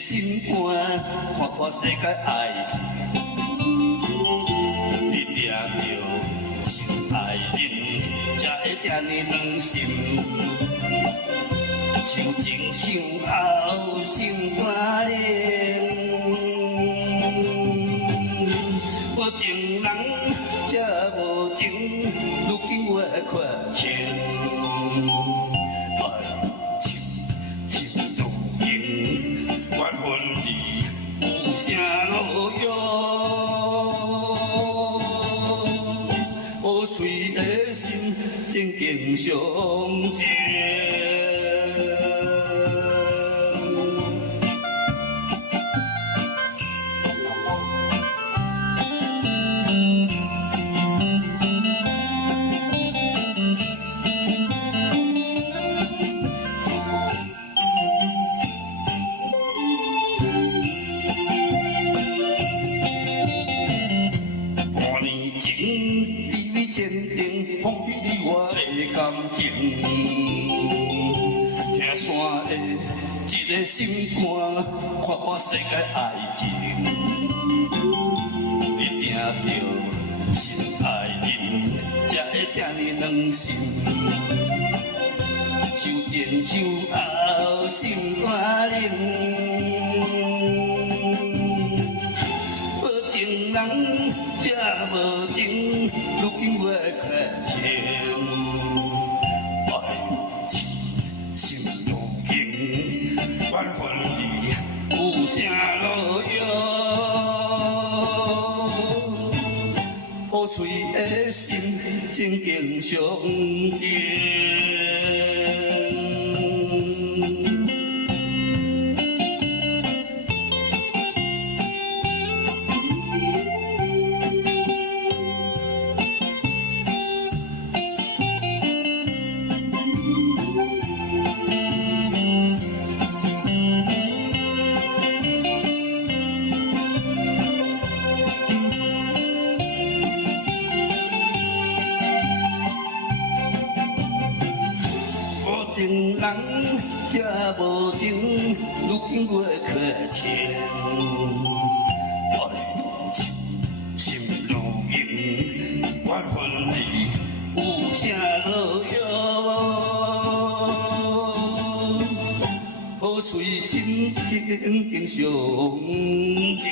心肝，看破世界爱情，你定着心爱人，才会这呢软心。想前想后心肝冷，无情人才无情，如今我看清。啥路用？好嘴的心，真经相情。坚定，放弃你我的感情，听山的一个心肝，看破世界爱情，你定着心爱人，才会这呢软心，想前想后心肝冷，无情人才无情。如今我看清，爱情心如镜，缘分里有啥路用？好嘴的心，真经相情。情人才无情，如今我看清。爱情心如银，缘分里有啥路用？好嘴心真经相情。